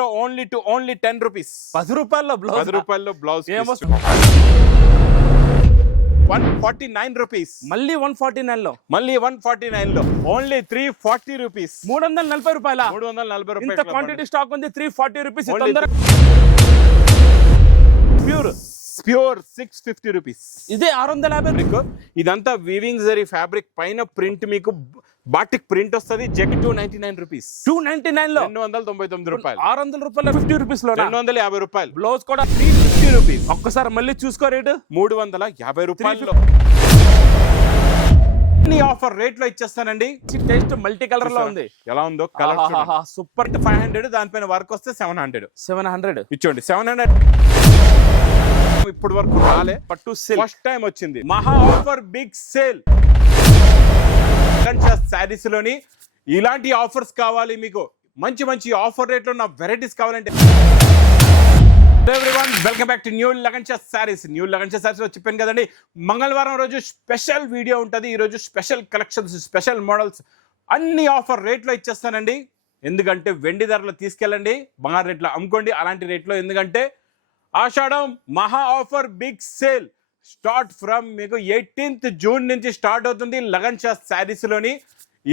లో only 10 rupees. 10 రూపాయల్లో blouse 10 రూపాయల్లో బ్లౌజ్. 149 రూపీస్. మళ్ళీ 149 లో మళ్ళీ 149 లో ఓన్లీ 340 రూపీస్. 340 రూపాయల 340 ఇంత రూపాయలు. క్వాంటిటీ స్టాక్ ఉంది. 340 రూపీస్. Only pure 650 rupees. ఇదే 650. మీకు ఇదంతా వీవింగ్ జరీ ఫ్యాబ్రిక్ పైన ప్రింట్, మీకు బాటిక్ ప్రింట్ వస్తుంది. జెకెట్ 299 రూపీస్. 299 లో 299 రూపాయలు. 600 రూపాయలు 50 రూపీస్ లో 250 రూపాయలు. బ్లౌజ్ కూడా 350 రూపీస్. ఒక్కసారి మళ్ళీ చూసుకో రేటు 350 రూపాయలు. ఆఫర్ రేట్ లో ఇచ్చేస్తానండి. టేస్ట్ మల్టీ కలర్ లో ఉంది. ఎలా ఉందో కలర్ సూపర్. 500 దానిపైన వర్క్ వస్తే 700 ఇచ్చోండి. 700 ఇప్పుడు వరకు రాలే. పట్టు ఫస్ట్ టైం వచ్చింది. మహా ఆఫర్ బిగ్ సేల్ శారీస్ లోని ఇలాంటి ఆఫర్స్ కావాలి మీకు, మంచి మంచి ఆఫర్ రేట్ లో ఉన్న వెరైటీస్ కావాలంటే everyone welcome back to new Lagansha saris. New Lagansha saris లో చెప్పాను కదండి, మంగళవారం రోజు స్పెషల్ వీడియో ఉంటుంది. ఈ రోజు స్పెషల్ కలెక్షన్స్, స్పెషల్ మోడల్స్ అన్ని ఆఫర్ రేట్లో ఇచ్చేస్తానండి. ఎందుకంటే వెండి ధరలో తీసుకెళ్ళండి, బంగారు రేట్లో అమ్ముకోండి అలాంటి రేట్లో. ఎందుకంటే ఆషాఢం మహా offer big sale start from మీకు 18th జూన్ నుంచి స్టార్ట్ అవుతుంది లగన్షా శారీస్ లోని.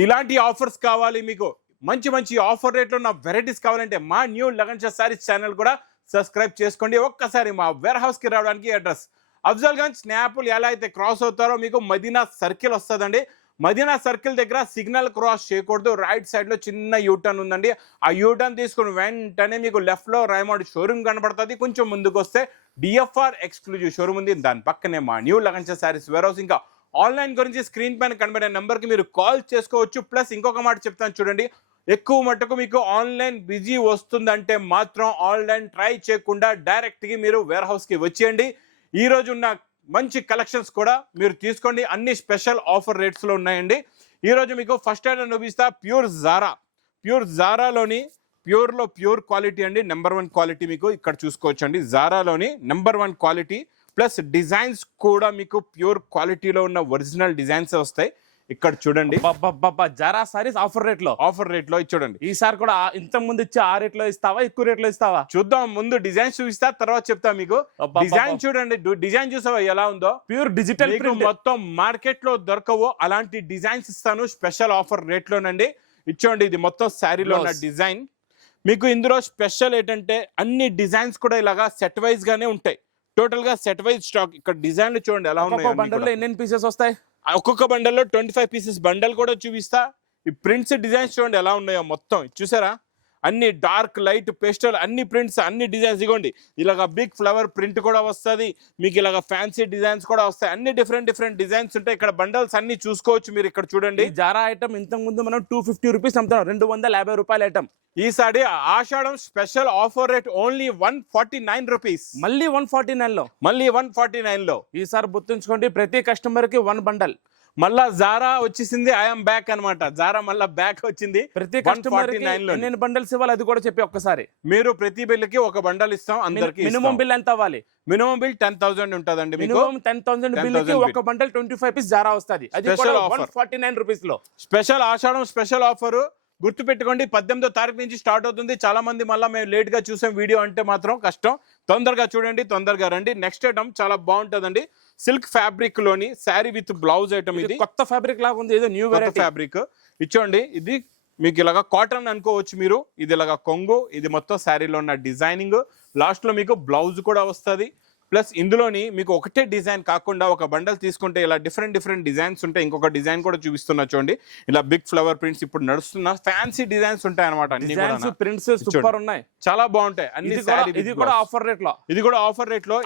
ఇలాంటి ఆఫర్స్ కావాలి మీకు, మంచి మంచి ఆఫర్ రేట్లో ఉన్న వెరైటీస్ కావాలంటే మా న్యూ లగన్షా శారీస్ ఛానల్ కూడా సబ్స్క్రైబ్ చేసుకోండి. ఒక్కసారి మా వేర్ హౌస్ కి రావడానికి అడ్రస్ అఫ్జల్గంజ్ స్నాపుల్ ఎలా అయితే క్రాస్ అవుతారో మీకు మదీనా సర్కిల్ వస్తుందండి. మదీనా సర్కిల్ దగ్గర సిగ్నల్ క్రాస్ చేయకూడదు, రైట్ సైడ్ లో చిన్న యూటర్న్ ఉందండి. ఆ యూటర్న్ తీసుకుని వెంటనే మీకు లెఫ్ట్ లో రైమౌండ్ షోరూమ్ కనబడుతుంది. కొంచెం ముందుకు వస్తే డిఎఫ్ఆర్ ఎక్స్క్లూజివ్ షోరూమ్ ఉంది, దాని పక్కనే మా న్యూ లగన్షా శారీస్ వేర్ హౌస్. ఇంకా ఆన్లైన్ గురించి స్క్రీన్ పైన కనబడే నెంబర్ కి మీరు కాల్ చేసుకోవచ్చు. ప్లస్ ఇంకొక మాట చెప్తాను చూడండి, ఎక్కువ మట్టుకు మీకు ఆన్లైన్ బిజీ వస్తుందంటే మాత్రం ఆన్లైన్ ట్రై చేయకుండా డైరెక్ట్గా మీరు వేర్ హౌస్కి వచ్చేయండి. ఈ రోజు ఉన్న మంచి కలెక్షన్స్ కూడా మీరు తీసుకోండి. అన్ని స్పెషల్ ఆఫర్ రేట్స్లో ఉన్నాయండి. ఈరోజు మీకు ఫస్ట్ హ్యాండ్ చూపిస్తా ప్యూర్ జారాలోని ప్యూర్లో ప్యూర్ క్వాలిటీ అండి. నెంబర్ 1 క్వాలిటీ మీకు ఇక్కడ చూసుకోవచ్చు అండి. జారాలోని నెంబర్ 1 క్వాలిటీ ప్లస్ డిజైన్స్ కూడా మీకు ప్యూర్ క్వాలిటీలో ఉన్న ఒరిజినల్ డిజైన్స్ వస్తాయి. ఇక్కడ చూడండి, జారా సారీస్ ఆఫర్ రేట్ లో చూడండి. ఈసారి కూడా ఇంత ముందు ఇచ్చే ఆ రేట్ లో ఇస్తావా, ఎక్కువ రేట్ లో ఇస్తావా? చూద్దాం, ముందు డిజైన్ చూపిస్తా, తర్వాత చెప్తా మీకు. డిజైన్ చూడండి, డిజైన్ చూసావా ఎలా ఉందో? ప్యూర్ డిజిటల్ మొత్తం మార్కెట్ లో దొరకవు అలాంటి డిజైన్స్ ఇస్తాను స్పెషల్ ఆఫర్ రేట్ లోనండి. ఇచ్చోండి, ఇది మొత్తం శారీలో ఉన్న డిజైన్. మీకు ఇందులో స్పెషల్ ఏంటంటే అన్ని డిజైన్స్ కూడా ఇలాగా సెట్ వైజ్ గానే ఉంటాయి. టోటల్ గా సెట్ వైజ్ స్టాక్. ఇక్కడ డిజైన్లు చూడండి ఎలా ఉన్నాయి. బండల్లో ఎన్ని పీసెస్ వస్తాయి? ఒక్కొక్క బండల్లో 25 పీసెస్ బండల్ కూడా చూపిస్తా. ఈ ప్రింట్స్ డిజైన్స్ చూడండి ఎలా ఉన్నాయో మొత్తం. చూసారా, అన్ని డార్క్ లైట్ పేస్టల్ అన్ని ప్రింట్స్ అన్ని డిజైన్స్. ఇగోండి ఇలాగ బిగ్ ఫ్లవర్ ప్రింట్ కూడా వస్తుంది మీకు, ఇలాగ ఫ్యాన్సీ డిజైన్స్ కూడా వస్తాయి. అన్ని డిఫరెంట్ డిజైన్స్ ఉంటాయి. ఇక్కడ బండల్స్ అన్ని చూసుకోవచ్చు మీరు. ఇక్కడ చూడండి, జారా ఐటమ్ ఇంతకు ముందు మనం 250 రూపీస్ అమ్ముతాం, 250 రూపాయల ఐటమ్. ఈసారి Ashadham special offer rate only 149 rupees. మళ్ళీ 149 లో ఈసారి గుర్తుంచుకోండి, ప్రతి కస్టమర్ కి 1 బండల్. మళ్ళా జారా వచ్చేసింది, ఐఎమ్ బ్యాక్ అన్నమాట. జారా మళ్ళా బ్యాక్ వచ్చింది. ప్రతి కస్టమర్ ఎన్ని బండల్స్ ఇవ్వాలి అది కూడా చెప్పి ఒక్కసారి. మీరు ప్రతి బిల్లుకి ఒక బండల్ ఇస్తాం అందరికి. మినిమం బిల్ ఎంత అవ్వాలి? మినిమం బిల్ 10,000 ఉంటదండి. మినిమం 10,000 బిల్ కి ఒక బండల్ 25 పీస్ జారా వస్తుంది. అది కూడా 149 రూపీస్ లో స్పెషల్ ఆషాఢం స్పెషల్ ఆఫర్. గుర్తు పెట్టుకోండి, 18వ తారీఖు నుంచి స్టార్ట్ అవుతుంది. చాలా మంది మళ్ళీ మేము లేట్ గా చూసాం వీడియో అంటే మాత్రం కష్టం. తొందరగా చూడండి, తొందరగా రండి. నెక్స్ట్ ఐటమ్ చాలా బాగుంటదండి, సిల్క్ ఫ్యాబ్రిక్ లోని శారీ విత్ బ్లౌజ్ ఐటమ్. ఇది కొత్త ఫ్యాబ్రిక్ లాగా ఉంది, ఏదో న్యూ వెరైటీ ఫ్యాబ్రిక్. ఇచ్చోండి, ఇది మీకు ఇలాగా కాటన్ అనుకోవచ్చు మీరు. ఇది ఇలాగా కొంగు, ఇది మొత్తం శారీలో ఉన్న డిజైనింగ్. లాస్ట్ లో మీకు బ్లౌజ్ కూడా వస్తుంది. ప్లస్ ఇందులోని మీకు ఒకటే డిజైన్ కాకుండా ఒక బండల్ తీసుకుంటే ఇలా డిఫరెంట్ డిజైన్స్ ఉంటాయి. ఇంకొక డిజైన్ కూడా చూపిస్తున్నా చూడండి, ఇలా బిగ్ ఫ్లవర్ ప్రింట్స్ ఇప్పుడు నడుస్తున్న ఫ్యాన్సీ డిజైన్స్ ఉంటాయి అనమాట. అన్ని ప్రింట్స్ సూపర్ ఉన్నాయి, చాలా బాగుంటాయి అన్ని. ఇది కూడా ఆఫర్ రేట్ లో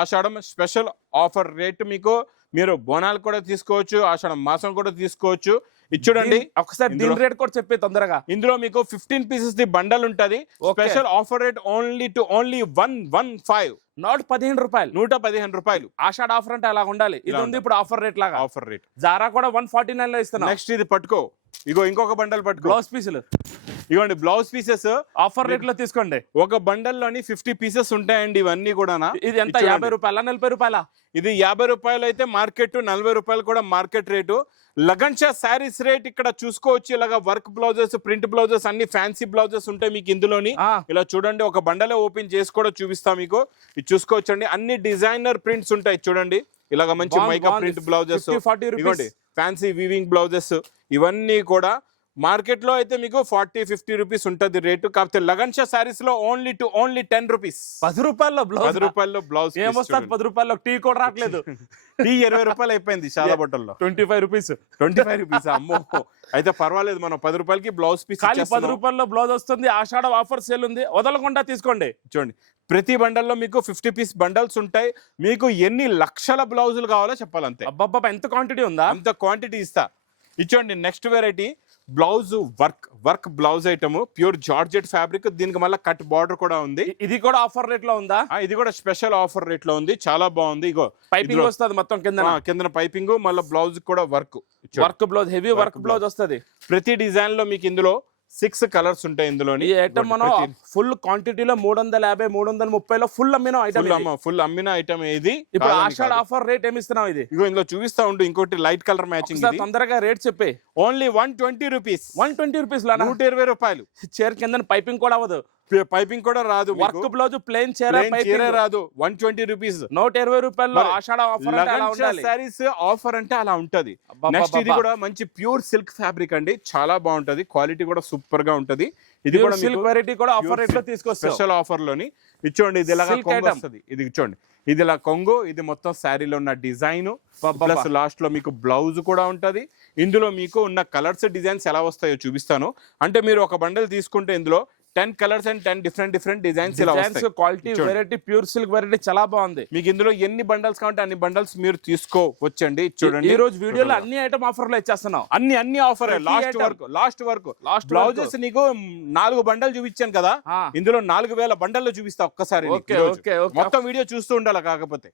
ఆషాఢం స్పెషల్ ఆఫర్ రేట్ మీకు. మీరు బోనాలు కూడా తీసుకోవచ్చు, ఆషాఢం మాసం కూడా తీసుకోవచ్చు. ఇచ్చుడండి ఒకసారి దీని రేట్ కూడా చెప్పే తొందరగా. ఇందులో మీకు 15 పీసెస్ ది బండల్ ఉంటది. Special offer rate only 115, not 15 రూపాయలు, 115 రూపాయలు. ఆషాఢ ఆఫర్ అంటే అలా ఉండాలి. ఇది ఉంది ఇప్పుడు ఆఫర్ రేట్ లాగా. ఆఫర్ రేట్ జారా కూడా 149 లో ఇస్తున్నా. నెక్స్ట్ ఇది పట్టుకో, ఇగో ఇంకొక బండల్ పట్టుకో. బ్లౌజ్ పీసులు ఇగోండి బ్లౌజ్ పీసెస్ ఆఫర్ రేట్ లో తీసుకోండి. ఒక బండల్ లోని 50 పీసెస్ ఉంటాయండి ఇవన్నీ కూడా. ఇది ఎంత 50 రూపాయల 40 రూపాయల? ఇది 50 రూపాయలు అయితే మార్కెట్, 40 రూపాయలు కూడా market rate. Lagan Shah saris rate ఇక్కడ చూసుకోవచ్చు. ఇలాగా వర్క్ బ్లౌజెస్, ప్రింట్ బ్లౌజెస్, అన్ని ఫ్యాన్సీ బ్లౌజెస్ ఉంటాయి మీకు ఇందులోని. ఇలా చూడండి, ఒక బండలే ఓపెన్ చేసి కూడా చూపిస్తా మీకు. ఇది చూసుకోవచ్చండి, అన్ని డిజైనర్ ప్రింట్స్ ఉంటాయి చూడండి. ఇలాగ మంచి మైకా ప్రింట్ బ్లౌజెస్, ఇవ్వండి ఫ్యాన్సీ వీవింగ్ బ్లౌజెస్, ఇవన్నీ కూడా మార్కెట్ లో అయితే మీకు 40-50 రూపీస్ ఉంటది రేటు. కాకపోతే లగన్ షా శారీస్ లో ఓన్లీ 10 రూపీస్. 10 రూపాయల్లో బ్లౌజ్. 10 రూపాయల్లో బ్లౌజ్ ఏమొస్తుంది 10 రూపాయల్లో? టీ కూడా రావట్లేదు. టీ 20 రూపాయలు అయిపోయింది చాలా బట్టల్లో. 25 రూపీస్. 25 రూపీస్ అమ్మో. అయితే పర్వాలేదు, మనం 10 రూపాయలకి బ్లౌజ్ పీస్. 10 రూపాయల్లో బ్లౌజ్ వస్తుంది. ఆషాఢం ఆఫర్ సేల్ ఉంది, వదలకుండా తీసుకోండి. చూడండి, ప్రతి బండల్లో మీకు 50 పీస్ బండల్స్ ఉంటాయి. మీకు ఎన్ని లక్షల బ్లౌజులు కావాలో చెప్పాలంతే. అబ్బబ్బా, ఎంత క్వాంటిటీ ఉందా? అంత క్వాంటిటీ ఇస్తా. ఇచ్చోండి next variety blouse work blouse item, pure georgette fabric. దీనికి మళ్ళీ కట్ బార్డర్ కూడా ఉంది. ఇది కూడా ఆఫర్ రేట్ లో ఉందా? ఇది కూడా స్పెషల్ ఆఫర్ రేట్ లో ఉంది, చాలా బాగుంది. ఇగో పైపింగ్ వస్తుంది మొత్తం కింద పైపింగ్, మళ్ళీ బ్లౌజ్ కూడా work blouse, heavy work blouse వస్తుంది. ప్రతి డిజైన్ లో మీకు ఇందులో 6 కలర్స్ ఉంటాయి ఇందులోని. ఈ ఐటమ్ మనం ఫుల్ క్వాంటిటీలో 350, 330 లో ఫుల్ అమ్మిన ఐటమ్. ఫుల్ అమ్మిన ఐటమ్ ఇది. ఇప్పుడు ఆషాఢ ఆఫర్ రేట్ ఏమి ఇస్తున్నాం? ఇది ఇగో ఇందులో చూపిస్తా ఉండు. ఇంకోటి లైట్ కలర్ మ్యాచింగ్. తొందరగా రేట్ చెప్పే. Only 120 rupees. 120 రూపీస్, 120 రూపాయలు. చైర్ కింద పైపింగ్ కూడా అవ్వదు, పైపింగ్ కూడా రాదు. వర్క్ బ్లౌజ్ ప్లెయిన్ చీర రాదు. 120 రూపీస్, 120 రూపాయల్లో ఆషాఢ ఆఫర్ సారీస్ ఆఫర్ అంటే అలా ఉంటది. నెక్స్ట్ ఇది కూడా మంచి ప్యూర్ సిల్క్ ఫ్యాబ్రిక్ అండి, చాలా బాగుంటది. క్వాలిటీ కూడా సూపర్ గా ఉంటది. ఇది కూడా సిల్క్ వెరైటీ కూడా ఆఫర్ రేట్ లో తీసుకొస్తాం, స్పెషల్ ఆఫర్ లోని. ఇచ్చోండి, ఇది ఇలాగా కొంగు వస్తుంది. ఇది ఇచ్చోండి, ఇది ఇలా కొంగు. ఇది మొత్తం శారీలో ఉన్న డిజైన్ ప్లస్ లాస్ట్ లో మీకు బ్లౌజ్ కూడా ఉంటది. ఇందులో మీకు ఉన్న కలర్స్, డిజైన్స్ ఎలా వస్తాయో చూపిస్తాను. అంటే మీరు ఒక బండల్ తీసుకుంటే ఇందులో 10 కలర్స్ అండ్ 10 డిఫరెంట్ డిజైన్స్ ఇలా వస్తాయి. Quality variety, pure silk variety చాలా బాగుంది. మీకు ఇందులో ఎన్ని బండల్స్ కావాలంటే అన్ని బండల్స్ మీరు తీసుకోవచ్చండి. చూడండి, ఈ రోజు వీడియోలో అన్ని ఐటమ్ ఆఫర్ లో ఇచ్చేస్తున్నాం. అన్ని ఆఫర్. లాస్ట్ బ్లౌజెస్ నీకు 4 బండల్ చూపించాను కదా, ఇందులో 4000 బండల్లో చూపిస్తా ఒక్కసారి. మొత్తం వీడియో చూస్తూ ఉండాలి. కాకపోతే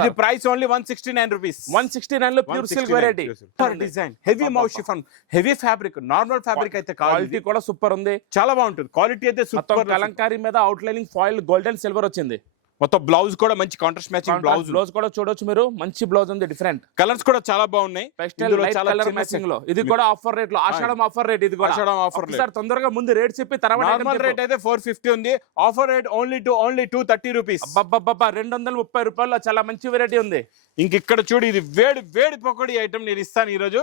ఇది ప్రైస్ ఓన్లీ 169 రూపీస్. 169 లో pure silk variety. Design heavy మౌ chiffon, heavy fabric. Normal fabric అయితే క్వాలిటీ కూడా సూపర్ ఉంది, చాలా బాగుంటుంది. క్వాలిటీ అయితే సూపర్. కలంకారీ మీద out lining foil golden silver వచ్చింది. మొత్తం బ్లౌజ్ కూడా మంచి కాంట్రాస్ట్ మ్యాచింగ్ బ్లౌజ్ కూడా చూడొచ్చు మీరు. మంచి బ్లౌజ్ ఉంది, డిఫరెంట్ కలర్స్ కూడా చాలా బాగున్నాయి. కలర్ మ్యాచింగ్ లో ఇది కూడా ఆఫర్ రేట్ లో. ఆషాఢం ఆఫర్ రేట్. ఇది కూడా ఆషాఢం ఆఫర్ రేట్. సార్ తొందరగా ముందు రేట్ చెప్పి తర్వాత. నార్మల్ రేట్ అయితే 450 ఉంది. Offer rate only 230 rupees. అబ్బబ్బబ్బా, 230 రూపాయల్లో చాలా మంచి వెరైటీ ఉంది. ఇక్కడ చూడు, ఇది వేడి పకోడీ ఐటమ్ నేను ఇస్తాను ఈ రోజు.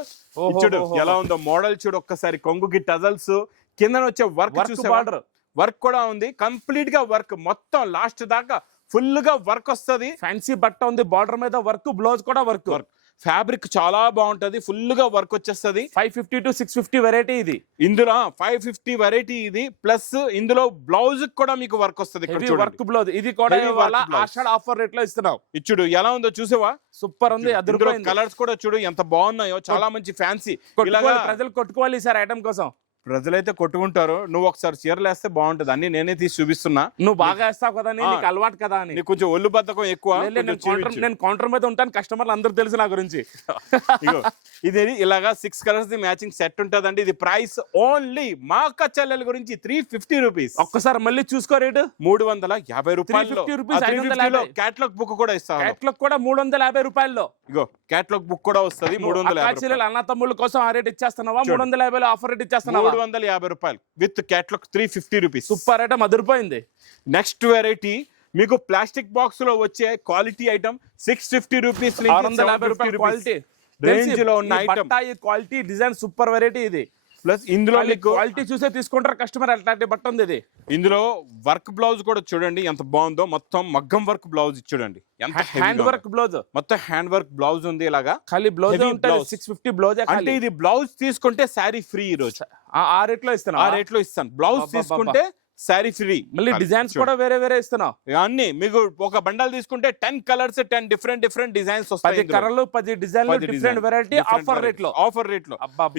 చూడు ఎలా ఉందో మోడల్, చూడు ఒక్కసారి. కొంగుకి టజల్స్, కింద వచ్చే వర్క్ బార్డర్ వర్క్ కూడా ఉంది. కంప్లీట్ గా వర్క్, మొత్తం లాస్ట్ దాకా ఫుల్ గా వర్క్ వస్తుంది. ఫ్యాన్సీ బట్ట ఉంది, బార్డర్ మీద వర్క్, బ్లౌజ్ కూడా వర్క్. ఫ్యాబ్రిక్ చాలా బాగుంటది, ఫుల్ గా వర్క్ వచ్చేస్తుంది. 550 to 650 వెరైటీ ఇది. ఇందులో 550 వెరైటీ ఇది. ప్లస్ ఇందులో బ్లౌజ్ కూడా మీకు వర్క్ వస్తుంది. వర్క్ బ్లౌజ్ ఇది కూడా ఆషాఢ ఆఫర్ రేట్ లో ఇస్తున్నావు. ఇచ్చుడు ఎలా ఉందో చూసావా? సూపర్ ఉంది. కలర్స్ కూడా చూడు ఎంత బాగున్నాయో, చాలా మంచి ఫ్యాన్సీ. ప్రజలు కొట్టుకోవాలి సార్ ఐటమ్ కోసం. ప్రజలైతే కొట్టుకుంటారు. నువ్వు ఒకసారి చీరలు వేస్తే బాగుంటది. అన్ని నేనే తీసి చూపిస్తున్నా. నువ్వు బాగా వేస్తావు కదా, నీకు అలవాటు కదా అని. నీకు కొంచెం ఒళ్ళు బద్ధకం ఎక్కువ. నేను కౌంటర్ మీద ఉంటాను, కస్టమర్లు అందరూ తెలుసు నా గురించి. ఇది ఇలాగా 6 కలర్స్ ది మ్యాచింగ్ సెట్ ఉంటదండి. ఇది ప్రైస్ ఓన్లీ మా అక్క చెల్లెల గురించి 350 రూపీస్. ఒక్కసారి మళ్ళీ చూసుకో రేటు. 350 రూపాయలు. క్యాటలాగ్ బుక్ కూడా ఇస్తాను. క్యాటలాగ్ కూడా 350 రూపాయల్లో. ఇగో క్యాటలాగ్ బుక్ కూడా వస్తుంది. 350. అన్న తమ్ముళ్ళ కోసం ఆ రేట్ ఇచ్చేస్తున్నావా? 350 ఆఫర్ రేట్ ఇచ్చేస్తున్నావా? 350 రూపాయలు with catalogue 350 rupees. Super item, అదిరిపోయింది. నెక్స్ట్ వెరైటీ మీకు ప్లాస్టిక్ బాక్స్ లో వచ్చే క్వాలిటీ ఐటమ్ 650 రూపీస్. 650 రూపాయలు క్వాలిటీ రేంజ్ లో ఉన్న item. Quality design super variety ఇది. ప్లస్ ఇందులో క్వాలిటీ చూసే తీసుకుంటారు కస్టమర్. అట్లాంటి బట్ట ఉంది ఇది. ఇందులో వర్క్ బ్లౌజ్ కూడా చూడండి ఎంత బాగుందో. మొత్తం మగ్గం వర్క్ బ్లౌజ్ చూడంండి, ఎంత హ్యాండ్ వర్క్ బ్లౌజ్. మొత్తం హ్యాండ్ వర్క్ బ్లౌజ్ ఉంది. ఇలాగా ఖాళీ బ్లౌజ్ ఉంటుంది. 650 బ్లౌజ్. అంటే ఇది బ్లౌజ్ తీసుకుంటే శారీ ఫ్రీ. ఈ రోజు ఆ రేట్ లో ఇస్తాను. ఆ రేట్ లో ఇస్తాను. బ్లౌజ్ తీసుకుంటే శారీ ఫ్రీ. మళ్ళీ డిజైన్స్ కూడా వేరే ఇస్తున్నావు. అన్ని మీకు ఒక బండల్ తీసుకుంటే 10 కలర్స్, 10 డిఫరెంట్ డిజైన్స్ వస్తాయి. 10 కలర్లు, 10 డిజైన్లు, డిఫరెంట్ వెరైటీ ఆఫర్ రేట్ లో.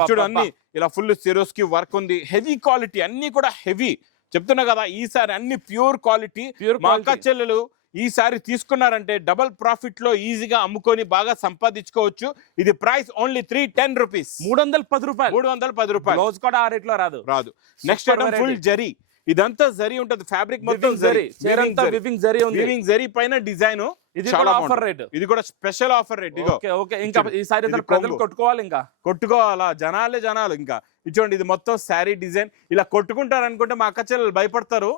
చూడు అన్ని ఇలా ఫుల్ సిరోస్కి వర్క్ ఉంది. హెవీ క్వాలిటీ, అన్ని కూడా హెవీ. చెప్తున్నా కదా, ఈసారి అన్ని ప్యూర్ క్వాలిటీ. మా అక్క చెల్లెలు ఈసారి తీసుకున్నారంటే డబల్ ప్రాఫిట్ లో ఈజీగా అమ్ముకొని బాగా సంపాదించుకోవచ్చు. ఇది ప్రైస్ ఓన్లీ 310 రూపీస్, 310 రూపాయలు. 310 రూపాయలు. బ్లౌజ్ కూడా ఆ రేట్ లో రాదు. నెక్స్ట్ ఐటమ్ ఫుల్ జరీ, ఇదంతా జరీ ఉంటది, ఫ్యాబ్రిక్ మొత్తం జరీ, చీరంతా వివింగ్ జరీ ఉంది. వివింగ్ జరీ పైన డిజైన్. ఇది కూడా ఆఫర్ రేట్, ఇది కూడా స్పెషల్ ఆఫర్ రేట్. ఓకే ఇంకా ఈసారి ప్రజలు కొట్టుకోవాలి, ఇంకా కొట్టుకోవాలా, జనాలు ఇంకా చూడండి. ఇది మొత్తం శారీ డిజైన్. ఇలా కొట్టుకుంటారు అనుకుంటే మా అక్క చెల్లెలు భయపడతారు.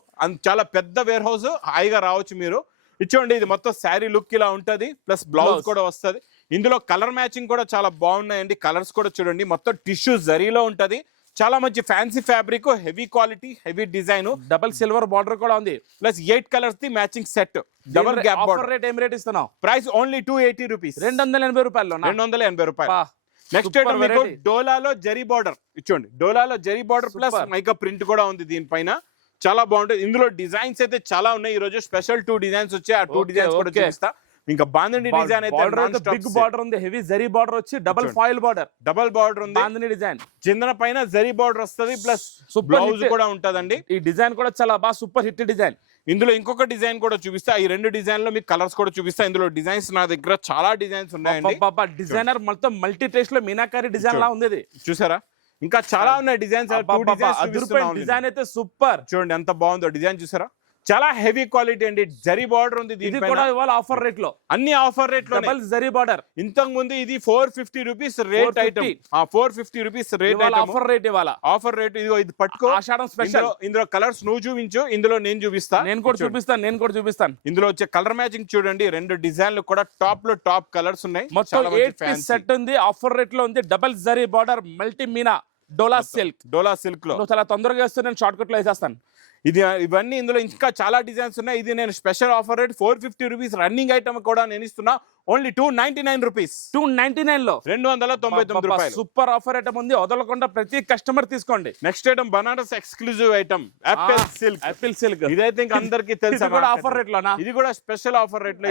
చాలా పెద్ద వేర్ హౌస్, హాయిగా రావచ్చు మీరు. చూడండి ఇది మొత్తం శారీ లుక్ ఇలా ఉంటది, ప్లస్ బ్లౌజ్ కూడా వస్తది. ఇందులో కలర్ మ్యాచింగ్ కూడా చాలా బాగున్నాయండి. కలర్స్ కూడా చూడండి, మొత్తం టిష్యూ జరీలో ఉంటది. చాలా మంచి fancy fabric, heavy quality, heavy design, double silver border కూడా ఉంది, plus 8 colours the matching set, double gap border. Rate ఏం రేట్ ఇస్తున్నావు? ప్రైస్ ఓన్లీ 280 రూపీస్, 280 రూపాయలు. 280 రూపాయలు. నెక్స్ట్ ఐటమ్ మీకు డోలాలో జరీ బార్డర్. చూడండి డోలాలో zari border plus mica print కూడా ఉంది దీనిపైన. చాలా బాగుంటుంది. ఇందులో డిజైన్స్ అయితే చాలా ఉన్నాయి. ఈ రోజు స్పెషల్ 2 డిజైన్స్ వచ్చాయి. ఆ 2 డిజైన్స్ కూడా చూపిస్తా. ఇంకా బాందిని డిజైన్ అయితే బిగ్ బార్డర్ ఉంది, హెవీ జరీ బార్డర్ వచ్చి double foil border, double border ఉంది. బాందిని డిజైన్ చిందన పైన జరీ బార్డర్ వస్తది, ప్లస్ బ్లౌజ్ కూడా ఉంటదండి. ఈ డిజైన్ కూడా చాలా బాగా సూపర్ హిట్ డిజైన్. ఇందులో ఇంకొక డిజైన్ కూడా చూపిస్తా. ఈ 2 డిజైన్ లో మీకు కలర్స్ కూడా చూపిస్తా. ఇందులో డిజైన్స్ నా దగ్గర చాలా డిజైన్స్ ఉన్నాయండి. డిజైనర్ మొత్తం మల్టీ టేస్ట్ లో మీనాకారి డిజైన్ లా ఉంది, చూసారా? ఇంకా చాలా ఉన్నాయి డిజైన్స్. డిజైన్ అయితే సూపర్. చూడండి ఎంత బాగుందో డిజైన్, చూసారా? చాలా హెవీ క్వాలిటీ అండి. జరీ బార్డర్ ఉంది. ఇది కూడా ఇవాళ ఆఫర్ రేట్ లో, అన్ని ఆఫర్ రేట్ లో. Double zari border. ఇంతకు ముందు ఇది 450 rupees rate item. 450 rupees rate item, offer rate ఇవాళ. Offer rate. ఇదిగో ఇది పట్టుకో, ఆషాఢం స్పెషల్. ఇందులో కలర్స్ నువ్వు చూపించు, ఇందులో నేను చూపిస్తా. నేను కూడా చూపిస్తాను. ఇందులో వచ్చే కలర్ మ్యాచింగ్ చూడండి. 2 డిజైన్లు కూడా టాప్ లో టాప్ కలర్స్ ఉన్నాయి. మొత్తం 8 పీస్ సెట్ ఉంది, ఆఫర్ రేట్ లో ఉంది. Double zari border, multi meena, Dola silk లో. చాలా తొందరగా వేస్తే నేను షార్ట్ కట్ లో వేసేస్తాను. ఇవన్నీ ఇందులో ఇంకా చాలా డిజైన్స్ ఉన్నాయి. ఇది నేను special offer rate 450 rupees. Running item కూడా నేను ఇస్తున్నా ఓన్లీ 299 రూపీస్. 299 లో 299 రూపాయలు. సూపర్ ఆఫర్ ఐటమ్ ఉంది, వదలకుండా ప్రతి కస్టమర్ తీసుకోండి. Next item Banaras exclusive item, Apple silk. ఇదైతే ఇంకా అందరికి తెలుసు, ఆఫర్ రేట్ లోనా? ఇది కూడా స్పెషల్ ఆఫర్ రేట్ లో.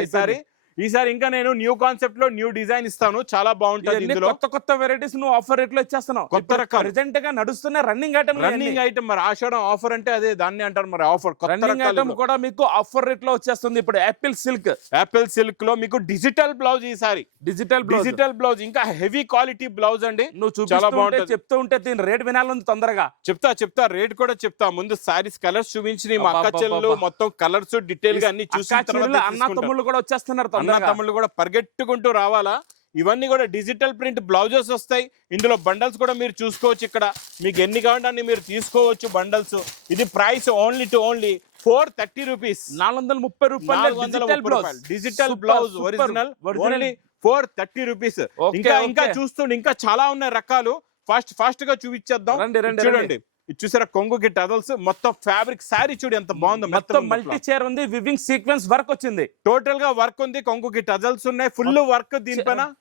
ఈసారి ఇంకా నేను న్యూ కాన్సెప్ట్ లో న్యూ డిజైన్ ఇస్తాను. చాలా బాగుంటుంది. ఇందులో కొత్త వెరైటీస్ నువ్వు ఆఫర్ రేట్ లో ఇచ్చేస్తున్నావు. కొత్త రకాలు ప్రెజెంట్ గా నడుస్తున్న రన్నింగ్ ఐటమ్. మరి ఆషాఢం ఆఫర్ అంటే అదే దాన్ని అంటారు. మరి ఆఫర్ రన్నింగ్ ఐటమ్ కూడా మీకు ఆఫర్ రేట్ లో వచ్చేస్తుంది. ఇప్పుడు యాపిల్ సిల్క్ లో మీకు డిజిటల్ బ్లౌజ్. ఈసారి డిజిటల్ బ్లౌజ్ ఇంకా హెవీ క్వాలిటీ బ్లౌజ్ అండి. నువ్వు చాలా బాగుంటుంది. చెప్తూ ఉంటే దీని రేట్ వినాలని తొందరగా చెప్తా రేట్ కూడా చెప్తా. ముందు సారీస్ కలర్స్ చూపించి మా అక్క చెల్లెలు మొత్తం కలర్స్ డీటెయిల్ గా అన్ని చూసి అన్న తమ్ముళ్ళు కూడా వచ్చేస్తున్నారు. తమ్ముళ్ళు కూడా పరిగెట్టుకుంటూ రావాలా. ఇవన్నీ కూడా డిజిటల్ ప్రింట్ బ్లౌజెస్ వస్తాయి. ఇందులో బండల్స్ కూడా మీరు చూసుకోవచ్చు. ఇక్కడ మీకు ఎన్ని కావాలంటే మీరు తీసుకోవచ్చు బండల్స్. ఇది ప్రైస్ ఓన్లీ 430 రూపీస్, 430 రూపాయలు. Digital blouse original 430 rupees. ఇంకా చూస్తుండే ఇంకా చాలా ఉన్నాయి రకాలు. ఫాస్ట్ గా చూపించేద్దాం. చూడండి, చూసారా కొంగుకి టజల్స్, మొత్తం ఫ్యాబ్రిక్ శారీ చూడు ఎంత బాగుందో. మొత్తం మల్టీ చైర్ ఉంది, వివింగ్ సీక్వెన్స్ వర్క్ వచ్చింది. టోటల్ గా వర్క్ ఉంది. కొంగుకి టజల్స్ ఉన్నాయి, ఫుల్ వర్క్. దీనిపైన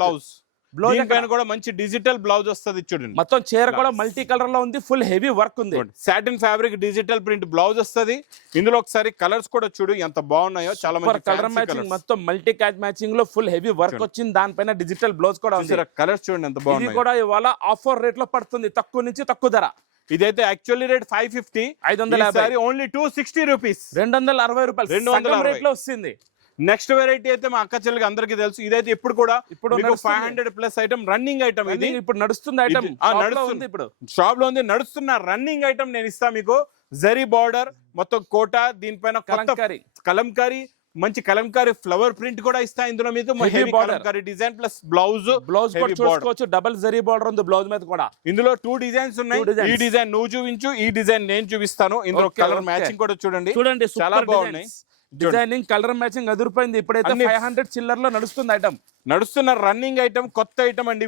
బ్లౌజ్, దీనిపైన కూడా మంచి డిజిటల్ బ్లౌజ్ వస్తుంది. చూడండి మొత్తం చీర కూడా మల్టీ కలర్ లో ఉంది, ఫుల్ హెవీ వర్క్ ఉంది. Satin fabric digital print blouse వస్తుంది. ఇందులో ఒకసారి కలర్స్ కూడా చూడు ఎంత బాగున్నాయో. చాలా మంచి కలర్ మ్యాచింగ్, మొత్తం మల్టీ క్యాట్ మ్యాచింగ్ లో ఫుల్ హెవీ వర్క్ వచ్చింది. దానిపైన డిజిటల్ బ్లౌజ్ కూడా ఉంది. కలర్స్ చూడండి ఎంత బాగుంది. ఇది కూడా ఇవాళ ఆఫర్ రేట్ లో పడుతుంది, తక్కువ నుంచి తక్కువ ధర. ఇదైతే యాక్చువల్లీ రేట్ 550, 550. ఓన్లీ 260 రూపీస్, 260 రూపాయలు. 200 రేట్ లో వస్తుంది. నెక్స్ట్ వెరైటీ అయితే మా అక్క చెల్లెకి అందరికి తెలుసు. ఇదైతే ఇప్పుడు 500 ప్లస్ ఐటమ్, రన్నింగ్ ఐటమ్. ఇది ఇప్పుడు నడుస్తుంది ఐటమ్, ఇప్పుడు షాప్ లో ఉంది, నడుస్తున్న రన్నింగ్ ఐటమ్ నేను ఇస్తా మీకు. జరీ బార్డర్, మొత్తం కోట, దీనిపైన కలంకారీ, మంచి కలంకారీ ఫ్లవర్ ప్రింట్ కూడా ఇస్తా. ఇందులో మీకు కలంకారీ డిజైన్ ప్లస్ బ్లౌజ్ చూసుకోవచ్చు. డబుల్ జరీ బార్డర్ ఉంది బ్లౌజ్ మీద కూడా. ఇందులో 2 డిజైన్స్ ఉన్నాయి. ఈ డిజైన్ నువ్వు చూపించు, ఈ డిజైన్ నేను చూపిస్తాను. ఇందులో కలర్ మ్యాచింగ్ కూడా చూడండి చాలా బాగున్నాయి. డిజైనింగ్ కలర్ మ్యాచింగ్ అదిరిపోయింది. ఇప్పుడైతే 500 చిల్లర్ లో నడుస్తుంది ఐటమ్. నడుస్తున్న రన్నింగ్ ఐటమ్, కొత్త ఐటమ్ అండి.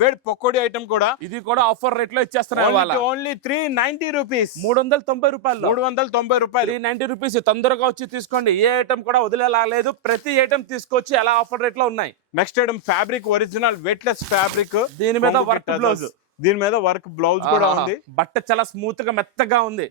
వేడి పకోడీ ఐటమ్ కూడా. ఇది కూడా ఆఫర్ రేట్ లో ఇచ్చేస్తున్నారు. ఓన్లీ 390 రూపీస్, 390 రూపాయలు. 390 రూపాయలు, 390 రూపీస్. తొందరగా వచ్చి తీసుకోండి. ఏ ఐటమ్ కూడా వదిలేలాగలేదు, ప్రతి ఐటమ్ తీసుకొచ్చి ఎలా ఆఫర్ రేట్ లో ఉన్నాయి. Next item fabric original weightless fabric. దీని మీద వర్క్ బ్లౌజ్, దీని మీద వర్క్ బ్లౌజ్ కూడా ఉంది. బట్ట చాలా స్మూత్ గా మెత్తగా ఉంది.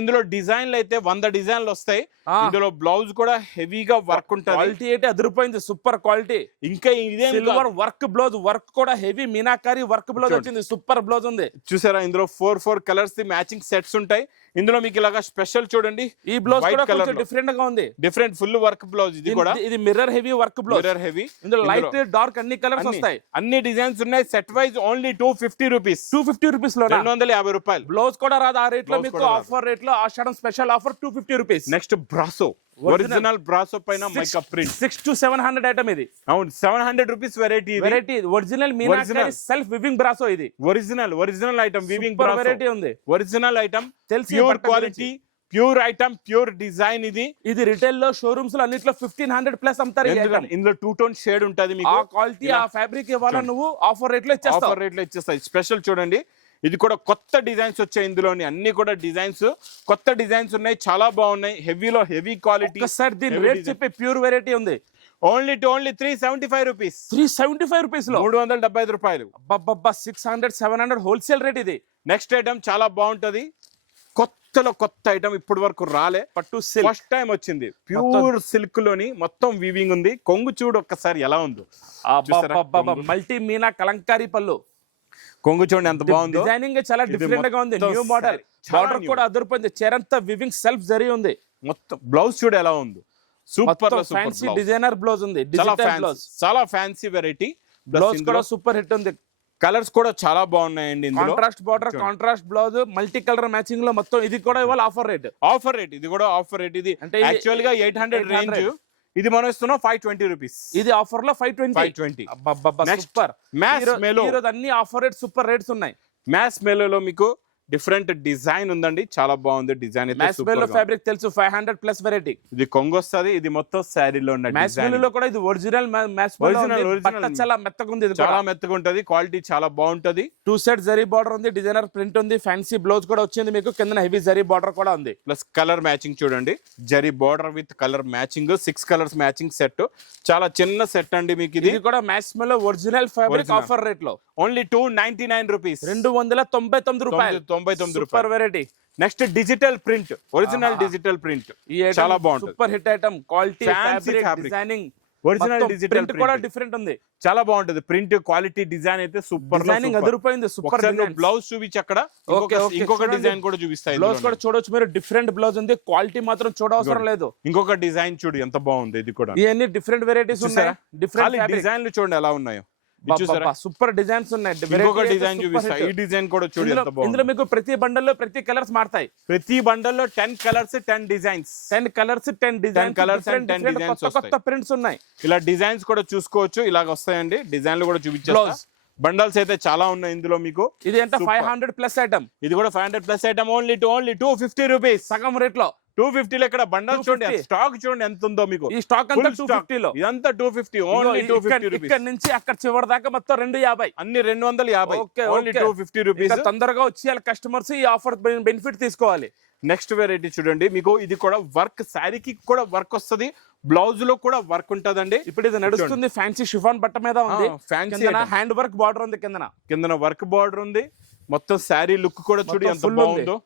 ఇందులో డిజైన్లు అయితే 100 డిజైన్లు వస్తాయి. ఇందులో బ్లౌజ్ కూడా హెవీగా వర్క్ ఉంటుంది. క్వాలిటీ అయితే అదిరిపోయింది, సూపర్ క్వాలిటీ. ఇంకా ఇదే సిల్వర్ వర్క్ బ్లౌజ్, వర్క్ కూడా హెవీ మీనాకారి వర్క్ బ్లౌజ్ వచ్చింది. సూపర్ బ్లౌజ్ ఉంది. చూసారా, ఇందులో 4 కలర్స్ మ్యాచింగ్ సెట్స్ ఉంటాయి. ఇందులో మీకు ఇలాగా స్పెషల్ చూడండి, ఈ బ్లౌజ్ White కూడా colour కొంచెం లో. డిఫరెంట్ గా ఉంది. డిఫరెంట్ ఫుల్ వర్క్ బ్లౌజ్ ఇది కూడా. ఇది mirror heavy work blouse. Mirror heavy. ఇందులో లైట్ డార్క్ అన్ని కలర్స్ వస్తాయి. అన్ని డిజైన్స్ ఉన్నాయి. Set wise only 250 rupees. 250 rupees లో 250 రూపాయలు. బ్లౌజ్ కూడా రాదు ఆ రేట్ లో. Blouse మీకు కూడా రాదు. ఆఫర్ రేట్ లో Ashadham special offer 250 rupees. Next brasso, original brasso పైన మైకా ప్రింట్. 6 to 700 ఐటమ్ ఇది. అవును, 700 rupees variety. Variety original meenakari self weaving brasso ఇది. Original item weaving Super variety ఉంది. ఒరిజినల్ ఐటమ్, తెలిసి ప్యూర్ బట్ట quality, pure item, pure design. ఇది retail లో showrooms లో అన్నిట్లో 1500 ప్లస్ అమ్ముతారు ఈ item. ఇందులో 2 టోన్ షేడ్ ఉంటది మీకు. ఆ క్వాలిటీ ఆ ఫ్యాబ్రిక్ ఇవ్వాలా నువ్వు ఆఫర్ రేట్ లో ఇచ్చేస్తావు. ఆఫర్ రేట్ లో ఇచ్చేస్తాయి. స్పెషల్ చూడండి, ఇది కూడా కొత్త డిజైన్స్ వచ్చాయి. ఇందులోని అన్ని కూడా డిజైన్స్, కొత్త డిజైన్స్ ఉన్నాయి, చాలా బాగున్నాయి. హెవీలో హెవీ క్వాలిటీ. ఒకసారి దీని రేట్ చెప్పే ప్యూర్ వెరైటీ ఉంది. Only 375 rupees. 375 రూపీస్ లో 375 రూపాయలు. అబ్బబ్బబ్బా 600 700 హోల్సేల్ రేట్ ఇది. నెక్స్ట్ ఐటమ్ చాలా బాగుంటది, కొత్తలో కొత్త ఐటమ్, ఇప్పటి వరకు రాలే, పట్టు సిల్క్ ఫస్ట్ టైం వచ్చింది. ప్యూర్ సిల్క్ లోని మొత్తం వీవింగ్ ఉంది. కొంగు చూడు ఒక్కసారి ఎలా ఉందో. మల్టీ మీనా కలంకారీ పళ్ళు. కొంగు చూడండి ఎంత బాగుందో. డిజైనింగ్ చాలా డిఫరెంట్ గా ఉంది. New model. బార్డర్ కూడా అదిరిపోయింది. చీరంతా వివింగ్ సెల్ఫ్ జరీ ఉంది. మొత్తం బ్లౌజ్ చూడు ఎలా ఉందో. సూపర్ ఫ్యాన్సీ డిజైనర్ బ్లౌజ్ ఉంది. చాలా ఫ్యాన్సీ వెరైటీ. బ్లౌజ్ కూడా సూపర్ హిట్ ఉంది. కలర్స్ కూడా చాలా బాగున్నాయండి. Contrast border, contrast blouse, multi colour matching లో మొత్తం. ఇది కూడా ఇవాళ ఆఫర్ రేట్. ఇది కూడా ఆఫర్ రేట్. ఇది అంటే యాక్చువల్ గా 800 రేంజ్. ఇది మనం ఇస్తున్నాం 520 రూపీస్. ఇది ఆఫర్ లో 520. సూపర్. మ్యాస్ మేలో అన్ని ఆఫర్ రేట్ సూపర్ రేట్స్ ఉన్నాయి. మ్యాస్ మేలో మీకు డిఫరెంట్ డిజైన్ ఉందండి, చాలా బాగుంది డిజైన్. ఫ్యాబ్రిక్ తెలుసు 500 ప్లస్ వెరైటీ. ఇది కొంగు వస్తుంది. ఇది మొత్తం శారీలో ఉన్న డిజైన్ లో కూడా ఇది ఒరిజినల్ చాలా మెత్తగా ఉంది. చాలా మెత్తగా ఉంటది. క్వాలిటీ చాలా బాగుంటది. 2 సెట్ జరీ బార్డర్ ఉంది, డిజైనర్ ప్రింట్ ఉంది, ఫ్యాన్సీ బ్లౌజ్ కూడా వచ్చింది మీకు. కింద హెవీ జరీ బార్డర్ కూడా ఉంది. ప్లస్ కలర్ మ్యాచింగ్ చూడండి, zari border with colour matching. 6 colours matching set. చాలా చిన్న సెట్ అండి మీకు. ఇది కూడా మ్యాచ్ లో ఒరిజినల్ ఫ్యాబ్రిక్ ఆఫర్ రేట్ లో ఓన్లీ 299 రూపీస్. 299 రూపాయలు. 99 super variety. Next digital print, original digital print. చాలా బాగుంటుంది. Super hit item. Quality, fabric, designing, original digital print కూడా డిఫరెంట్ ఉంది. చాలా బాగుంటుంది. ప్రింట్ క్వాలిటీ, డిజైన్ అయితే సూపర్. డిజైనింగ్ అదిరిపోయింది. సూపర్. బ్లౌజ్ చూపించి అక్కడ ఇంకొక డిజైన్ కూడా చూపిస్తాయి. బ్లౌజ్ కూడా చూడొచ్చు మీరు. డిఫరెంట్ బ్లౌజ్ ఉంది. క్వాలిటీ మాత్రం చూడవసరం లేదు. ఇంకొక డిజైన్ చూడు ఎంత బాగుంది. ఇది కూడా ఇవన్నీ డిఫరెంట్ వెరైటీస్ ఉన్నాయి. డిఫరెంట్ డిజైన్లు చూడండి ఎలా ఉన్నాయో. సూపర్ డిజైన్స్ ఉన్నాయి. ఇంకొక డిజైన్ చూపిస్తా. ఈ డిజైన్ కూడా చూడు ఎంత బాగుంది. ఇందులో మీకు ప్రతి బండల్లో ప్రతి కలర్స్ మారుతాయి. ప్రతి బండల్లో 10 colours 10 designs. 10 colours 10 designs. Colours 10 designs. కొత్త ప్రింట్స్ ఉన్నాయి. ఇలా డిజైన్స్ కూడా చూసుకోవచ్చు. ఇలాగ వస్తాయండి. డిజైన్లు కూడా చూపించేస్తా. బండల్స్ అయితే చాలా ఉన్నాయి ఇందులో మీకు. ఇది ఎంత 500 ప్లస్ ఐటమ్. ఇది కూడా 500 ప్లస్ ఐటమ్. Only 250 rupees. సగం రేట్ లో 250 లో. ఇక్కడ బండల్ చూడండి, స్టాక్ చూడండి ఎంత ఉందో మీకు. ఈ స్టాక్ అంతా 250 లో. ఇదంతా 250. Only 250 rupees. ఇక్కడ నుంచి అక్కడ చివరి దాకా మొత్తం 250. అన్ని 250. Only 250 rupees. తొందరగా వచ్చి కస్టమర్స్ ఈ ఆఫర్ బెనిఫిట్ తీసుకోవాలి. నెక్స్ట్ వెరైటీ చూడండి మీకు. ఇది కూడా వర్క్, శారీకి కూడా వర్క్ వస్తుంది, బ్లౌజ్ లో కూడా వర్క్ ఉంటదండి. ఇప్పుడు ఇది నడుస్తుంది ఫ్యాన్సీ షిఫాన్ బట్ట మీద ఉంది. ఫ్యాన్సీ హ్యాండ్ వర్క్ బార్డర్ ఉంది. కిందన వర్క్ బార్డర్ ఉంది. మొత్తం శారీ లుక్ కూడా చూడు ఎంత బాగుందో.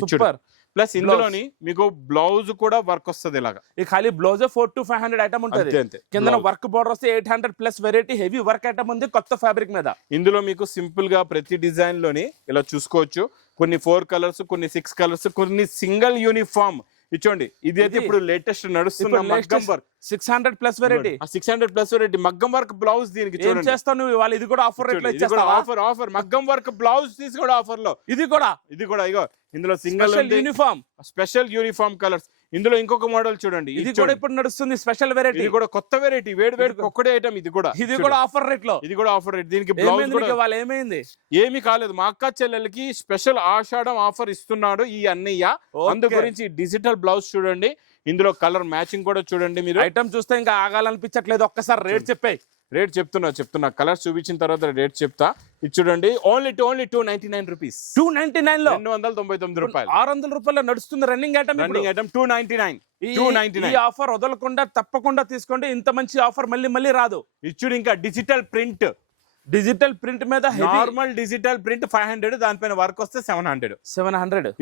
సూపర్. ప్లస్ ఇందులోని మీకు బ్లౌజ్ కూడా వర్క్ వస్తుంది. ఇలాగా ఈ ఖాళీ బ్లౌజ్ 400 to 500 ఐటమ్ ఉంటుంది. కింద వర్క్ బార్డర్ వస్తే 800 plus variety heavy work item ఉంది కొత్త ఫ్యాబ్రిక్ మీద. ఇందులో మీకు సింపుల్ గా ప్రతి డిజైన్ లోని ఇలా చూసుకోవచ్చు. కొన్ని 4 కలర్స్, కొన్ని 6 కలర్స్, కొన్ని సింగిల్ యూనిఫామ్. ఇచ్చోండి, ఇది అయితే ఇప్పుడు లేటెస్ట్ నడుస్తున్న మగ్గం work 600 plus variety. 600 plus variety మగ్గం వర్క్ బ్లౌజ్. దీనికి ఏం చేస్తావు నువ్వు ఇవాళ? ఇది కూడా ఆఫర్ రేట్ లో ఇచ్చేస్తావా? ఆఫర్ మగ్గం వర్క్ బ్లౌజ్ తీసి కూడా ఆఫర్ లో. ఇది కూడా ఇగో ఇందులో single uniform, special uniform colours. ఇందులో ఇంకొక మోడల్ చూడండి. ఇది కూడా ఇప్పుడు నడుస్తుంది స్పెషల్ వెరైటీ. ఇది కూడా కొత్త వెరైటీ, వేడి ఒక్కడే ఐటమ్. ఇది కూడా ఆఫర్ రేట్ లో. ఇది కూడా ఆఫర్ రేట్. దీనికి బ్లౌజ్ కూడా ఏమైంది? ఏమీ కాలేదు. మా అక్క చెల్లెలకి స్పెషల్ ఆషాఢం ఆఫర్ ఇస్తున్నాడు ఈ అన్నయ్య. అందు గురించి డిజిటల్ బ్లౌజ్ చూడండి. ఇందులో కలర్ మ్యాచింగ్ కూడా చూడండి. మీరు ఐటమ్ చూస్తే ఇంకా ఆగాలనిపించట్లేదు. ఒక్కసారి రేట్ చెప్పాయి. రేట్ చెప్తున్నా. కలర్స్ చూపించిన తర్వాత రేట్ చెప్తా. ఇది చూడండి. Only 299 rupees. 299 లో 299 రూపాయలు. 600 రూపాయలు నడుస్తుంది రన్నింగ్ ఐటమ్. 299. ఈ ఆఫర్ వదలకుండా తప్పకుండా తీసుకోండి. ఇంత మంచి ఆఫర్ మళ్ళీ రాదు. ఇచ్చుడు ఇంకా డిజిటల్ ప్రింట్. డిజిటల్ ప్రింట్ మీద నార్మల్ డిజిటల్ ప్రింట్ 500, దానిపైన వర్క్ వస్తే 700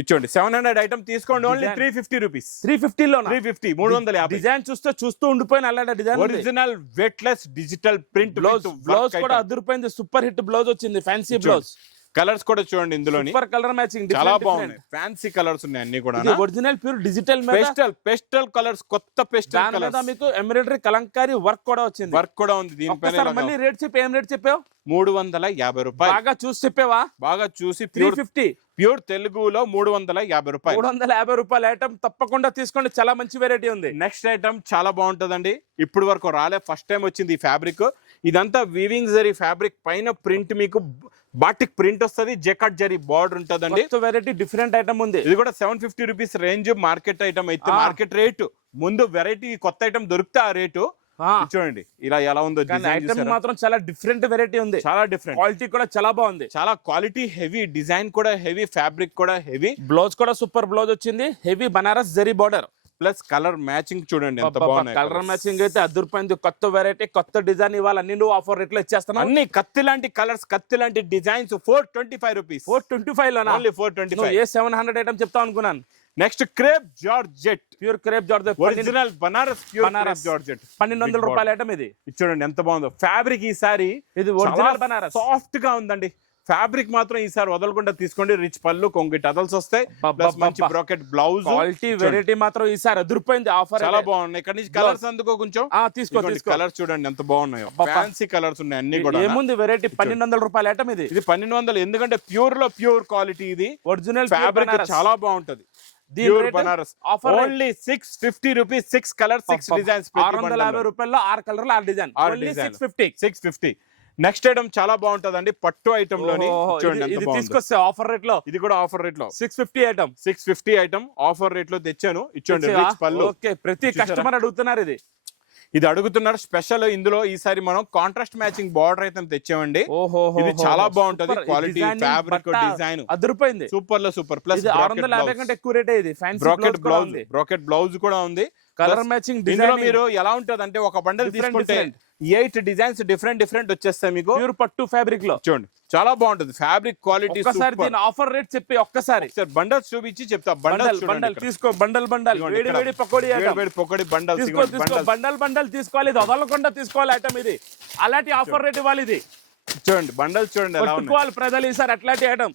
ఇచ్చోండి. 700 ఐటమ్ తీసుకోండి. Only 350 rupees. 350 లో 350. 350. డిజైన్ చూస్తూ ఉండిపోయిన అలాంటి design. Original weightless digital print. Blouse కూడా అదిరిపోయింది. సూపర్ హిట్ బ్లౌజ్ వచ్చింది. Fancy blouse. కలర్స్ కూడా చూడండి ఇందులోని సూపర్ కలర్ మ్యాచింగ్ చాలా బాగున్నాయి, ఫ్యాన్సీ కలర్స్ ఉన్నాయి అన్ని కూడా. Original pure digital pastel colours, కొత్త పెస్టల్ కలర్స్. మీకు ఎంబ్రాయిడరీ కలంకారీ వర్క్ కూడా వచ్చింది. వర్క్ కూడా ఉంది దీనిపైన. మళ్ళీ రేట్ చెప్పి ఏం రేట్ చెప్పావు? 350 రూపాయలు. బాగా చూసి చెప్పావా? బాగా చూసి 350 ప్యూర్ తెలుగులో 350 రూపాయలు. 350 రూపాయల ఐటమ్ తప్పకుండా తీసుకోండి, చాలా మంచి వెరైటీ ఉంది. నెక్స్ట్ ఐటమ్ చాలా బాగుంటదండి, ఇప్పుడు వరకు రాలే, ఫస్ట్ టైం వచ్చింది ఈ ఫ్యాబ్రిక్. ఇదంతా వీవింగ్ జరీ ఫ్యాబ్రిక్, పైన ప్రింట్ మీకు బాటిక్ ప్రింట్ వస్తుంది, జెకాట్ జరీ బార్డర్ ఉంటదండి. వెరైటీ డిఫరెంట్ ఐటమ్ ఉంది. ఇది కూడా 750 రూపీస్ రేంజ్ మార్కెట్ ఐటమ్ అయితే. మార్కెట్ రేటు ముందు వెరైటీ కొత్త ఐటమ్ దొరికితే ఆ రేటు చూడండి ఇలా ఎలా ఉందో. ఐటమ్ మాత్రం చాలా డిఫరెంట్ వెరైటీ ఉంది, చాలా డిఫరెంట్. క్వాలిటీ కూడా చాలా బాగుంది, చాలా క్వాలిటీ హెవీ, డిజైన్ కూడా హెవీ, ఫ్యాబ్రిక్ కూడా హెవీ. బ్లౌజ్ కూడా సూపర్ బ్లౌజ్ వచ్చింది, heavy Banaras zari border plus colour matching చూడండి ఎంత బాగుంది. కలర్ మ్యాచింగ్ అయితే అదిరిపోయింది. కొత్త వెరైటీ, కొత్త డిజైన్ ఇవాళ అన్ని నువ్వు ఆఫర్ రేట్ లో ఇచ్చేస్తాను. అన్ని కత్తి లాంటి కలర్స్, కత్తి లాంటి డిజైన్స్. 425 రూపీస్. 425 లోనా? ఓన్లీ 425. ఏ 700 ఐటమ్ చెప్తావు అనుకున్నాను. Next crepe georgette, pure crepe georgette, original Banaras pure crepe georgette. 1200 రూపాయల ఐటమ్ ఇది. చూడండి ఎంత బాగుందో ఫ్యాబ్రిక్. ఈసారి ఇది ఒరిజినల్ బనారస్, సాఫ్ట్ గా ఉందండి ఫ్యాబ్రిక్ మాత్రం. ఈసారి వదలకుండా తీసుకోండి. రిచ్ పళ్ళు, కొంగి టదల్స్ వస్తాయి, ప్లస్ మంచి బ్రాకెట్ బ్లౌజ్. క్వాలిటీ వెరైటీ మాత్రం ఈసారి అదిరిపోయింది. ఆఫర్ చాలా బాగున్నాయి. ఇక్కడ నుంచి కలర్స్ అందుకో కొంచెం తీసుకో. కలర్స్ చూడండి ఎంత బాగున్నాయో, ఫ్యాన్సీ కలర్స్ ఉన్నాయి అన్ని కూడా. ఏముంది వెరైటీ? 1200 రూపాయల ఐటమ్ ఇది. ఇది 1200, ఎందుకంటే ప్యూర్ లో ప్యూర్ క్వాలిటీ. ఇది ఒరిజినల్ ఫ్యాబ్రిక్ చాలా బాగుంటది. Pure Banaras only 650 rupees. 6 colours, 6 designs. 650 రూపాయల్లో 6 కలర్లు 6 డిజైన్. 650. నెక్స్ట్ ఐటమ్ చాలా బాగుంటదండి, పట్టు ఐటమ్ లోని. ఇది తీసుకొస్తే ఆఫర్ రేట్ లో, ఇది కూడా ఆఫర్ రేట్ లో 650 ఐటమ్. 650 ఐటమ్ ఆఫర్ రేట్ లో తెచ్చాను. ఇచ్చండి రిచ్ పళ్ళు. ఓకే, ప్రతి కస్టమర్ అడుగుతున్నారు ఇది అడుగుతున్నారు స్పెషల్. ఇందులో ఈసారి మనం కాంట్రాస్ట్ మ్యాచింగ్ బార్డర్ అయితే తెచ్చామండి. ఇది చాలా బాగుంటది, క్వాలిటీ, ఫ్యాబ్రిక్, డిజైన్ అదిరిపోయింది. సూపర్ లో సూపర్. ప్లస్ 650 కంటే ఎక్కువ రేట్. ఇది బ్రాకెట్ బ్లౌజ్, బ్రాకెట్ బ్లౌజ్ కూడా ఉంది. కలర్ మ్యాచింగ్ డిజైన్ మీరు ఎలా ఉంటది అంటే ఒక బండల్ తీసుకుంటే 8 డిజైన్స్ డిఫరెంట్ వచ్చేస్తాయి మీకు. ప్యూర్ పట్టు ఫ్యాబ్రిక్ లో చూడండి చాలా బాగుంటది ఫ్యాబ్రిక్ క్వాలిటీ. ఒక్కసారి దీని ఆఫర్ రేట్ చెప్పి ఒక్కసారి బండల్స్ చూపించి చెప్తా. బండల్ తీసుకో, బండల్ వేడి పకోడీ బండల్ తీసుకో. బండల్ తీసుకోవాలి, ఇది వదలకుండా తీసుకోవాలి ఐటమ్. ఇది అలాంటి ఆఫర్ రేట్ ఇవ్వాలి. ఇది చూడండి బండల్ చూడండి ఎలా ఉంది ప్రజలు ఈసారి అట్లాంటి ఐటమ్.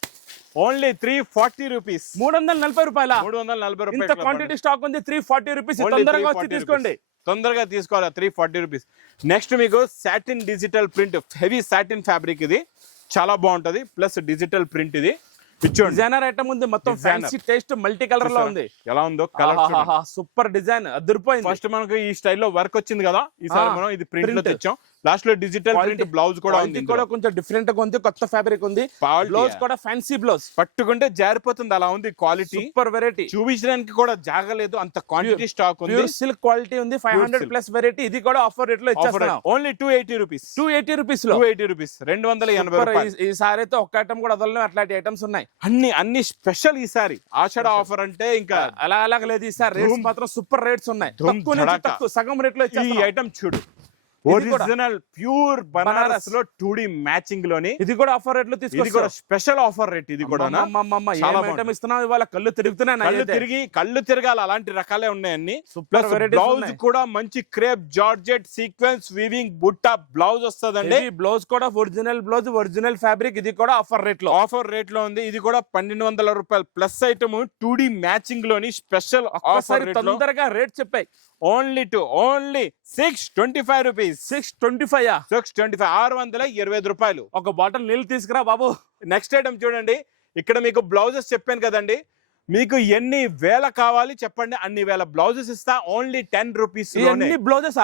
Only 340 rupees. 340 రూపాయల. 340 రూపాయలు. ఇంత క్వాంటిటీ స్టాక్ ఉంది. 340 రూపీస్. తొందరగా వచ్చి తీసుకోండి, తొందరగా తీసుకోవాలి. 340 రూపీస్. నెక్స్ట్ మీకు satin digital print, heavy satin fabric. ఇది చాలా బాగుంటది, ప్లస్ డిజిటల్ ప్రింట్. ఇది డిజైనర్ ఐటమ్ ఉంది, మొత్తం ఫ్యాన్సీ టేస్ట్, మల్టీ కలర్ లో ఉంది. ఎలా ఉందో కలర్ సూపర్ డిజైన్, అదిరిపోయింది. ఫస్ట్ మనకు ఈ స్టైల్లో వర్క్ వచ్చింది కదా, ఈసారి మనం ఇది ప్రింట్ లో తెచ్చాం. లాస్ట్ లో డిజిటల్ ప్రింట్ బ్లౌజ్ కూడా ఉంది. కూడా కొంచెం డిఫరెంట్ గా ఉంది, కొత్త ఫ్యాబ్రిక్ ఉంది. బ్లౌజ్ కూడా ఫ్యాన్సీ బ్లౌజ్, పట్టుకుంటే జారిపోతుంది అలా ఉంది క్వాలిటీ. సూపర్ వెరైటీ, చూపించడానికి కూడా జాగలేదు, అంత క్వాంటిటీ స్టాక్ ఉంది. సిల్క్ క్వాలిటీ ఉంది. 500 ప్లస్ వెరైటీ. ఇది కూడా ఆఫర్ రేట్ లో ఇచ్చేస్తున్నాం. Only 280 rupees. 280 రూపీస్ లో 280 రూపీస్. 280 రూపాయలు. ఈసారి అయితే ఒక్క ఐటమ్ కూడా వదలలేం, అట్లాంటి ఐటమ్స్ ఉన్నాయి. అన్ని స్పెషల్ ఈసారి. ఆషాఢ ఆఫర్ అంటే ఇంకా అలాగ లేదు. ఈసారి రేట్స్ మాత్రం సూపర్ రేట్స్ ఉన్నాయి. తక్కువ సగం రేట్ లో ఈ ఐటమ్ చూడు. ఒరిజినల్ ప్యూర్ బనారస్ లో 2D మ్యాచింగ్ లోని. ఇది కూడా ఆఫర్ రేట్ లో తీసుకొచ్చి, ఇది కూడా స్పెషల్ ఆఫర్ రేట్. ఇది కూడా ఇస్తున్నాం ఇవాళ. కళ్ళు తిరుగుతున్నాయి, కళ్ళు తిరగాలి, అలాంటి రకాలే ఉన్నాయి అన్ని. బ్లౌజ్ కూడా మంచి క్రేప్ జార్జెట్ సీక్వెన్స్ వీవింగ్ బుట్టా బ్లౌజ్ వస్తుందండి. బ్లౌజ్ కూడా ఒరిజినల్ బ్లౌజ్, ఒరిజినల్ ఫ్యాబ్రిక్. ఇది కూడా ఆఫర్ రేట్ లో ఉంది. ఇది కూడా 1200 రూపాయలు ప్లస్ ఐటమ్ 2D మ్యాచింగ్ లోని స్పెషల్ ఆఫర్. తొందరగా రేట్ చెప్పాయి. Only 625 rupees. 625 రూపాయలు. ఒక బాటిల్ నీళ్ళు తీసుకురా బాబు. నెక్స్ట్ ఐటమ్ చూడండి. ఇక్కడ మీకు బ్లౌజెస్ చెప్పాను కదండి, మీకు ఎన్ని వేల కావాలి చెప్పండి, అన్ని వేల బ్లౌజెస్ ఇస్తా. Only 10 rupees. బ్లౌజెస్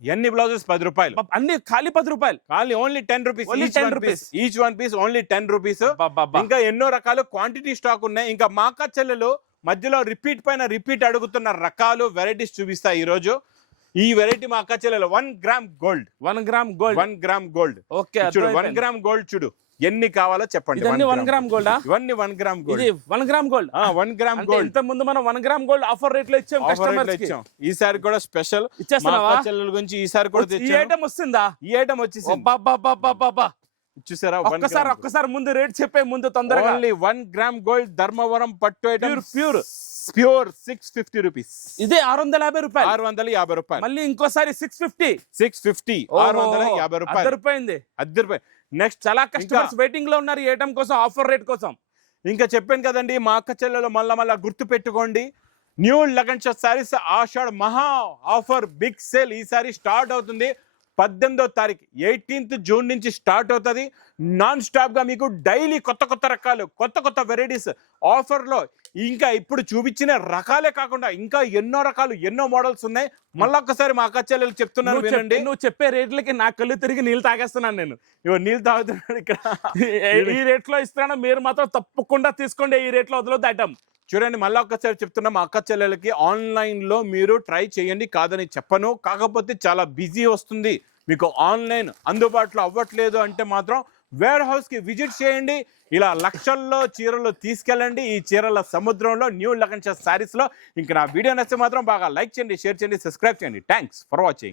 ఎన్ని బ్లౌజెస్ 10 రూపాయలు. అన్ని ఖాళీ 10 రూపాయలు. ఖాళీ only 10 rupees. Each one piece only 10 rupees. ఇంకా ఎన్నో రకాలు క్వాంటిటీ స్టాక్ ఉన్నాయి. ఇంకా మా అక్క చెల్లెలు మధ్యలో రిపీట్ పైన రిపీట్ అడుగుతున్న రకాలు వెరైటీస్ చూపిస్తా ఈ రోజు. ఈ వెరైటీ మా అక్క చెల్లెలు 1 gram gold. 1 gram gold. 1 gram gold. Okay, చూడు 1 గ్రామ్ గోల్డ్ చూడు ఎన్ని కావాలో చెప్పండి. 1 గ్రామ్ గోల్డ్. ఇవన్నీ 1 గ్రామ్ గోల్డ్. ఇది 1 గ్రామ్ గోల్డ్. 1 gram gold. ఇంత ముందు మనం 1 గ్రామ్ గోల్డ్ ఆఫర్ రేట్ లో ఇచ్చాం కస్టమర్స్ కి. ఈసారి కూడా స్పెషల్ ఇచ్చేస్తున్నావా? మా అక్క చెల్లెల గురించి ఈసారి కూడా తెచ్చాను. ఈ ఐటమ్ వస్తుందా? ఈ ఐటమ్ వచ్చేసింది. చూసారా? ఒక్కసారి ముందు రేట్ చెప్పే ముందు తొందరగా. ఓన్లీ 1 గ్రామ్ గోల్డ్ ధర్మవరం పట్టు ఐటమ్. Pure 650 rupees. ఇదే 650 రూపాయలు. 650 రూపాయలు. మళ్ళీ ఇంకోసారి 650. 650. 650 రూపాయలు. అదిరిపోయింది. నెక్స్ట్ చాలా కస్టమర్స్ వెయిటింగ్ లో ఉన్నారు ఈ ఐటమ్ కోసం, ఆఫర్ రేట్ కోసం. ఇంకా చెప్పాను కదండి, మా అక్క చెల్లెలు మళ్ళా గుర్తు పెట్టుకోండి. న్యూ లగన్ శారీస్ ఆషాఢ్ మహా ఆఫర్ బిగ్ సేల్ ఈసారి స్టార్ట్ అవుతుంది 18వ తారీఖు 18th జూన్ నుంచి స్టార్ట్ అవుతుంది. నాన్ స్టాప్గా మీకు డైలీ కొత్త రకాలు, కొత్త వెరైటీస్ ఆఫర్లో. ఇంకా ఇప్పుడు చూపించిన రకాలే కాకుండా ఇంకా ఎన్నో రకాలు, ఎన్నో మోడల్స్ ఉన్నాయి. మళ్ళీ ఒక్కసారి మా అక్క చెల్లెలు చెప్తున్నాను వినండి. నువ్వు చెప్పే రేట్లకి నా కళ్ళు తిరిగి నీళ్ళు తాగేస్తున్నాను నేను. ఇవో నీళ్ళు తాగుతున్నాడు ఇక్కడ. ఈ రేట్ లో ఇస్తున్నాను, మీరు మాత్రం తప్పకుండా తీసుకోండి. ఈ రేట్ లో వదలొద్దు ఐటమ్. చూడండి, మళ్ళీ ఒక్కసారి చెప్తున్నా, మా అక్క చెల్లెలకి ఆన్లైన్లో మీరు ట్రై చేయండి, కాదని చెప్పను. కాకపోతే చాలా బిజీ వస్తుంది, మీకు ఆన్లైన్ అందుబాటులో అవ్వట్లేదు అంటే మాత్రం వేర్ హౌస్కి విజిట్ చేయండి. ఇలా లక్షల్లో చీరలు తీసుకెళ్ళండి ఈ చీరల సముద్రంలో న్యూ లగన్ శారీస్లో. ఇంకా నా వీడియో నచ్చితే మాత్రం బాగా లైక్ చేయండి, షేర్ చేయండి, సబ్స్క్రైబ్ చేయండి. Thanks for watching.